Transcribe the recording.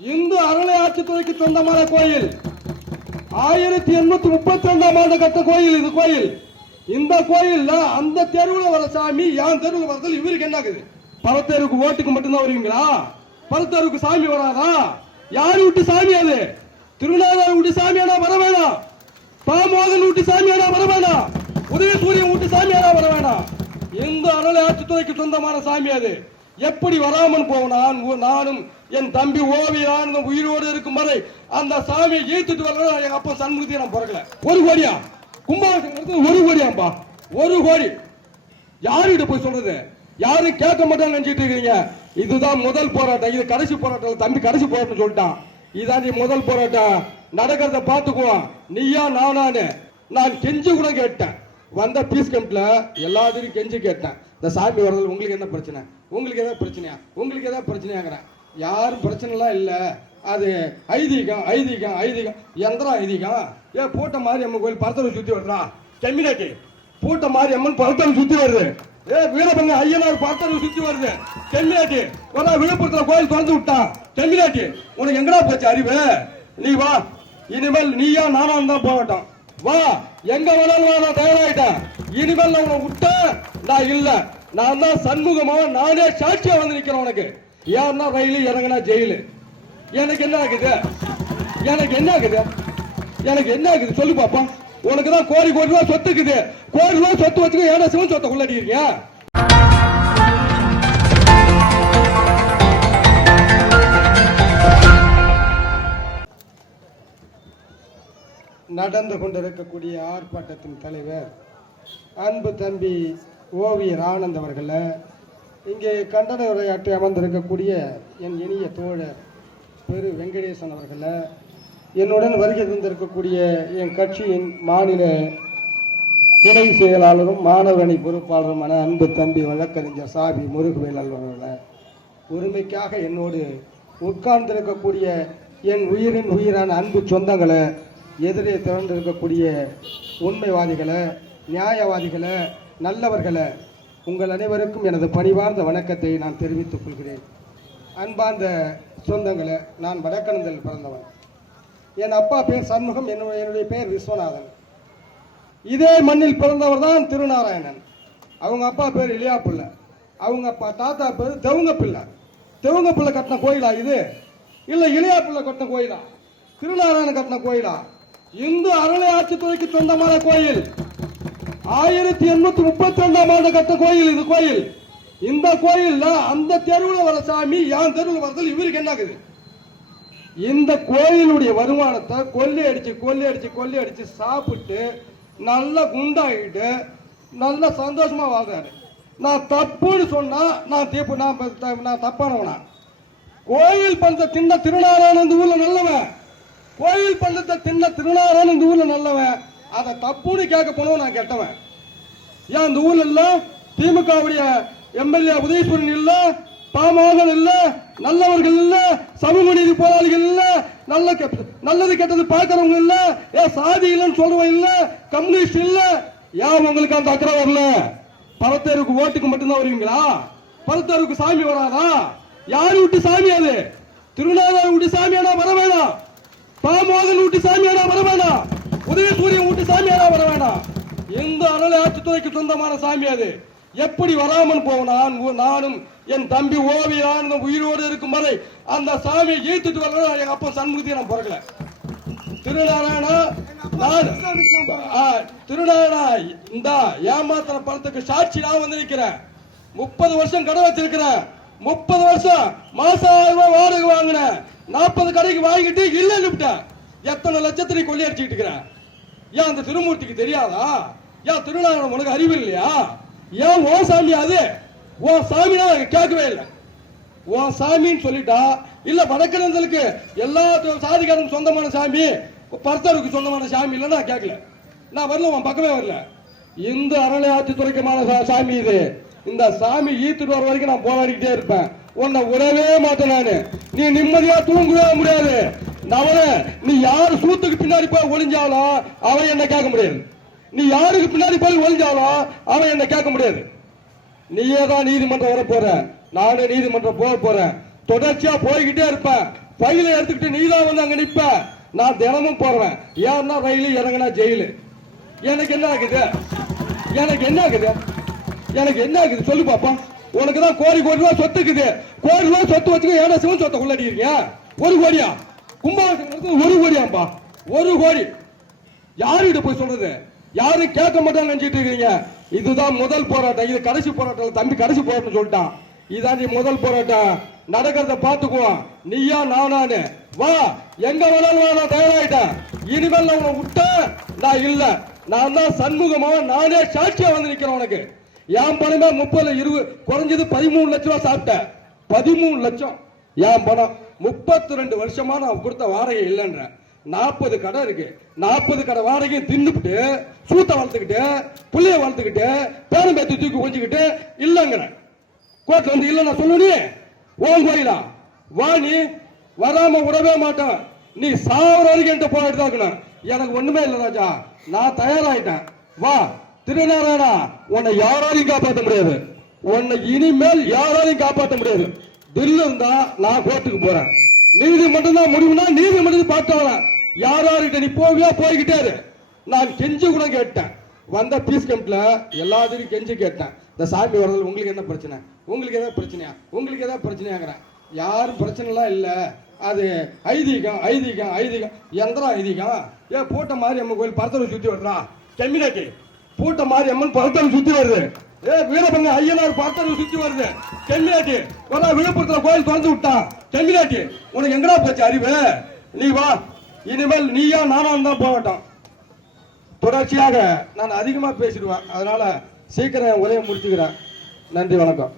இந்து அருளை ஆட்சித்துறைக்கு சொந்தமான கோயில். ஆயிரத்தி எண்ணூத்தி முப்பத்தி ரெண்டாம் ஆண்டு கட்ட கோயில் இது கோயில். இந்த கோயில்ல அந்த தெருவில் வர சாமி என் தெருவில் வரதில் இவருக்கு என்ன ஆகுது? பரத்தேருக்கு ஓட்டுக்கு மட்டும்தான் வருவீங்களா? பரத்தேருக்கு சாமி வராதா? யாரு விட்டு சாமி அது? திருநாளார் விட்டு சாமியானா வர வேணாம். பாமோகன் விட்டு சாமியானா வர வேணாம். உதய சூரியன் விட்டு சாமியானா வர வேணாம். எந்த அறநிலை ஆட்சித்துறைக்கு சொந்தமான சாமி அது. எப்படி வராமல் போனான்? நானும் என் தம்பி ஓவியான் உயிரோடு இருக்கும் வரை அந்த சாமியை ஈர்த்துட்டு வரல எங்க அப்பா சண்முகத்தை நான் பிறக்கல. ஒரு கோடியா? கும்பாபிஷேகம் ஒரு கோடியாம்பா. ஒரு கோடி. யாருகிட்ட போய் சொல்றது? யாரும் கேட்க மாட்டான்னு நினைச்சிட்டு இருக்கீங்க. இதுதான் முதல் போராட்டம். இது கடைசி போராட்டம் தம்பி கடைசி போராட்டம் சொல்லிட்டான். இதான் நீ முதல் போராட்டம். நடக்கிறத பார்த்துக்குவோம். நீயா நானான்னு. நான் கெஞ்சு கூட கேட்டேன். வந்த பீஸ் கம்ப்ல எல்லாத்தையும் கெஞ்சி கேட்டேன். இந்த சாமி வரதில் உங்களுக்கு என்ன பிரச்சனை? உங்களுக்கு எதாவது பிரச்சனையா? உங்களுக்கு எதாவது பிரச்சனையாங்கிறேன். யாரும் பிரச்சனைலாம் இல்லை. அது ஐதீகம் ஐதீகம் ஐதீகம். எந்திரம் ஐதீகம். ஏ பூட்ட மாதிரி அம்மன் கோயில் பரத்தரை சுத்தி வருதா கெமினாட்டி பூட்ட மாதிரி அம்மன் பரத்தரை சுத்தி வருது. ஏ வீரபங்க ஐயனார் பரத்தரை சுத்தி வருது. கெமினாட்டி ஒரு விழுப்புரத்தில் கோயில் திறந்து விட்டான் கெமினாட்டி உனக்கு எங்கடா போச்சு அறிவு? நீ வா. இனிமேல் நீயா நானா இருந்தா போகட்டும். வா எங்க வேணாலும் வா, நான் தயாராயிட்டேன். இனிமேல் நான் உன்னை விட்டேன் நான் இல்ல. நான் தான் சண்முகமா நானே சாட்சியா வந்து நிக்கிறேன் உனக்கு. ஏன்னா ரயில் இறங்கினா ஜெயிலு. எனக்கு என்ன ஆகுது? எனக்கு என்ன ஆகுது? எனக்கு என்ன ஆகுது? சொல்லு பாப்பா. உனக்கு தான் கோடி கோடி ரூபா சொத்து இருக்குது கோடி ரூபா சொத்து வச்சுக்க ஏன்னா சிவன் சொத்தை உள்ளடிக்கிறியா நடந்து கொண்டிருக்கக்கூடிய ஆர்ப்பாட்டத்தின் தலைவர் அன்பு தம்பி ஓவியர் ஆனந்த் அவர்கள இங்கே கண்டன உரையாற்றி அமர்ந்திருக்கக்கூடிய என் இனிய தோழர் பெரு வெங்கடேசன் அவர்கள என்னுடன் வருகை தந்திருக்கக்கூடிய என் கட்சியின் மாநில துணை செயலாளரும் மாணவரணி பொறுப்பாளருமான அன்பு தம்பி வழக்கறிஞர் சாபி முருகவேல் அலுவலர்களை உரிமைக்காக என்னோடு உட்கார்ந்திருக்கக்கூடிய என் உயிரின் உயிரான அன்பு சொந்தங்களை எதிரே திரண்டிருக்கக்கூடிய உண்மைவாதிகளை நியாயவாதிகளை நல்லவர்களை உங்கள் அனைவருக்கும் எனது பணிவார்ந்த வணக்கத்தை நான் தெரிவித்துக் கொள்கிறேன். அன்பார்ந்த சொந்தங்களை நான் வடக்கணந்தில் பிறந்தவன். என் அப்பா பேர் சண்முகம் என்னுடைய என்னுடைய பேர் விஸ்வநாதன். இதே மண்ணில் பிறந்தவர் தான் திருநாராயணன். அவங்க அப்பா பேர் இளையா பிள்ளை அவங்க அப்பா தாத்தா பேர் தெவுங்க பிள்ளை தெவுங்க பிள்ளை கட்டின கோயிலா இது? இல்லை இளையா பிள்ளை கட்டின கோயிலா? திருநாராயணன் கட்டின கோயிலா? இந்து அறநிலை ஆட்சித்துறைக்கு சொந்தமான கோயில். ஆயிரத்தி எண்ணூத்தி முப்பத்தி ரெண்டாம் ஆண்டு கட்ட கோயில் இது கோயில். இந்த கோயில்ல அந்த தெருவில் வர சாமி என் தெருவில் வரதில் இவருக்கு என்ன ஆகுது இந்த கோயிலுடைய வருமானத்தை கொள்ளை அடிச்சு கொல்லி அடிச்சு கொள்ளை அடிச்சு சாப்பிட்டு நல்ல குண்டாகிட்டு நல்ல சந்தோஷமா வாழ்றாரு. நான் தப்புன்னு சொன்னா நான் தீப்பு நான் நான் தப்பானவனா? கோயில் பணத்தை தின்ன திருநாராயணன் இந்த ஊர்ல நல்லவன். கோயில் பணத்தை தின்ன திருநாராயணன் இந்த ஊர்ல நல்லவன். அதை தப்புன்னு கேட்க போனவன் நான் கெட்டவன். ஏன் இந்த ஊர்ல இல்ல? திமுகவுடைய எம்எல்ஏ உதயசூரன் இல்ல பாமகன் இல்ல நல்லவர்கள் இல்ல சமூக நீதி போராளிகள் இல்ல நல்ல நல்லது கெட்டது பார்க்கறவங்க இல்ல ஏன் சாதி இல்லைன்னு சொல்றவன் இல்ல கம்யூனிஸ்ட் இல்ல. ஏன் உங்களுக்கு அந்த அக்கறை வரல? பரத்தேருக்கு ஓட்டுக்கு மட்டும்தான் வருவீங்களா? பரத்தேருக்கு சாமி வராதா? யாரு விட்டு சாமி அது? திருநாளார் விட்டு சாமி பாமோகன் ஊட்டி சாமியாரா வர வேண்டாம் உதய சூரியன் ஊட்டி சாமியாரா வர வேண்டாம் எந்த அறநிலை ஆட்சித்துறைக்கு சொந்தமான சாமி அது? எப்படி வராமல் போனான் நானும் என் தம்பி ஓவியான் உயிரோடு இருக்கும் வரை அந்த சாமியை ஈர்த்துட்டு வர எங்க அப்பா சண்முகத்தை நான் பிறக்கல. திருநாராயணா நான் ஆ, திருநாராயணா இந்த ஏமாத்திர பணத்துக்கு சாட்சி நான் வந்துருக்கிறேன். முப்பது வருஷம் கடை வச்சிருக்கிறேன். முப்பது வருஷம் மாசம் ஆயிரம் ரூபாய் வாடகை வாங்கினேன். நாற்பது கடைக்கு வாங்கிட்டு இல்லைன்னு விட்டேன். எத்தனை லட்சத்தினை கொள்ளி அடிச்சுட்டு இருக்கிறேன் ஏன் அந்த திருமூர்த்திக்கு தெரியாதா? ஏன் திருநாராயணன் உனக்கு அறிவு இல்லையா? ஏன் ஓ சாமி அது? ஓ சாமினா எனக்கு கேட்கவே இல்லை. உன் சாமின்னு சொல்லிட்டா இல்ல வடக்கிழந்தலுக்கு எல்லா சாதிக்காரனுக்கு சொந்தமான சாமி பர்த்தருக்கு சொந்தமான சாமி இல்லைன்னா நான் கேட்கல. நான் வரல உன் பக்கமே வரல. இந்த அறநிலை ஆட்சித்துறைக்குமான சா- சாமி இது. இந்த சாமி ஈத்துட்டு வர வரைக்கும் நான் போராடிக்கிட்டே இருப்பேன். உன்னை உடவே மாட்டேன் நானு. நீ நிம்மதியா தூங்கவே முடியாது. அவன நீ யாரு சூத்துக்கு பின்னாடி போய் ஒளிஞ்சாலும் அவன் என்ன கேட்க முடியாது. நீ யாருக்கு பின்னாடி போய் ஒளிஞ்சாலும் அவன் என்ன கேட்க முடியாது. நீயே தான் நீதிமன்றம் வர போற. நானே நீதிமன்றம் போக போறேன். தொடர்ச்சியா போய்கிட்டே இருப்பேன். பையில எடுத்துக்கிட்டு நீ தான் வந்து அங்க நிப்ப. நான் தினமும் போறேன். ஏன்னா ரயில் இறங்கினா ஜெயிலு. எனக்கு என்ன ஆகுது? எனக்கு என்ன ஆகுது? எனக்கு என்ன ஆகுது? சொல்லு பாப்பா. உனக்கு தான் கோடி கோடி ரூபாய் சொத்து இருக்குது கோடி ரூபாய் சொத்து வச்சுக்க ஏன்னா சிவன் சொத்தை உள்ளடி இருக்கியா ஒரு கோடியா? கும்பகோணத்துக்கு ஒரு கோடியாம்பா. ஒரு கோடி. யாருகிட்ட போய் சொல்றது? யாரும் கேட்க மாட்டான்னு நினைச்சிட்டு இருக்கீங்க? இதுதான் முதல் போராட்டம். இது கடைசி போராட்டம். தம்பி கடைசி போராட்டம் சொல்லிட்டான். இதான் நீ முதல் போராட்டம். நடக்கிறத பாத்துக்குவோம் நீயா நானானு வா. எங்க வேணாலும் வா நான் தயாராயிட்டேன். இனிமேல் நான் உன்னை விட்ட நான் இல்ல. நான் தான் சண்முகமா நானே சாட்சியா வந்து நிக்கிறேன் உனக்கு. என் பணமே முப்பது இருபது குறைஞ்சது பதிமூணு லட்சம் ரூபா சாப்பிட்டேன். பதிமூணு லட்சம். என் பணம். முப்பத்தி ரெண்டு வருஷமா நான் கொடுத்த வாடகை இல்லைன்ற. நாற்பது கடை இருக்கு. நாற்பது கடை வாடகையும் தின்னுபிட்டு சூத்த வளர்த்துக்கிட்டு புள்ளிய வளர்த்துக்கிட்டு பேரம் பேத்து தூக்கி கொஞ்சிக்கிட்டு இல்லைங்கிறேன் கோர்ட்ல வந்து இல்லை நான் சொல்லுனே ஓன் கோயிலா. வா நீ. வராம விடவே மாட்டேன். நீ சாவர வரைக்கும் என்கிட்ட போராடி தான் இருக்கணும். எனக்கு ஒண்ணுமே இல்லை ராஜா. நான் தயாராயிட்டேன். வா. திருநாராயணா உன்னை யாராலையும் காப்பாற்ற முடியாது. உன்னை இனிமேல் யாராலையும் காப்பாற்ற முடியாது. தில்லு இருந்தா நான் கோர்ட்டுக்கு போறேன். நீதிமன்றம் தான் முடிவுனா நீதிமன்றத்தை பார்த்தவன யாராருக்கிட்ட நீ போவியா? போய்கிட்டாரு நான் கெஞ்சு கூட கேட்டேன். வந்த பீஸ் கம்ப்ல எல்லாத்துக்கும் கெஞ்சு கேட்டேன். இந்த சாமி வரது உங்களுக்கு என்ன பிரச்சனை? உங்களுக்கு ஏதாவது பிரச்சனையா? உங்களுக்கு ஏதாவது பிரச்சனையாங்கிறேன். யாரும் பிரச்சனைலாம் இல்லை. அது ஐதீகம் ஐதீகம் ஐதீகம். எந்திரம் ஐதீகம். ஏ போட்ட மாதிரி அம்மன் கோயில் பரத்தலை சுற்றி வருதா கம்மினாக்கி போட்ட மாதிரி அம்மன் பரத்தலை சுற்றி வருது. ஏ வீரபங்க ஐயனார் பார்த்தது சுத்தி வருது. கம்மினாட்டி வர விழுப்புரத்துல கோயில் திறந்து விட்டான் கம்மினாட்டி உனக்கு எங்கடா போச்சு அறிவு? நீ வா. இனிமேல் நீயா நானா தான் போகட்டும் தொடர்ச்சியாக நான் அதிகமாக பேசிடுவேன். அதனால சீக்கிரம் என் உரையை முடிச்சுக்கிறேன். நன்றி வணக்கம்.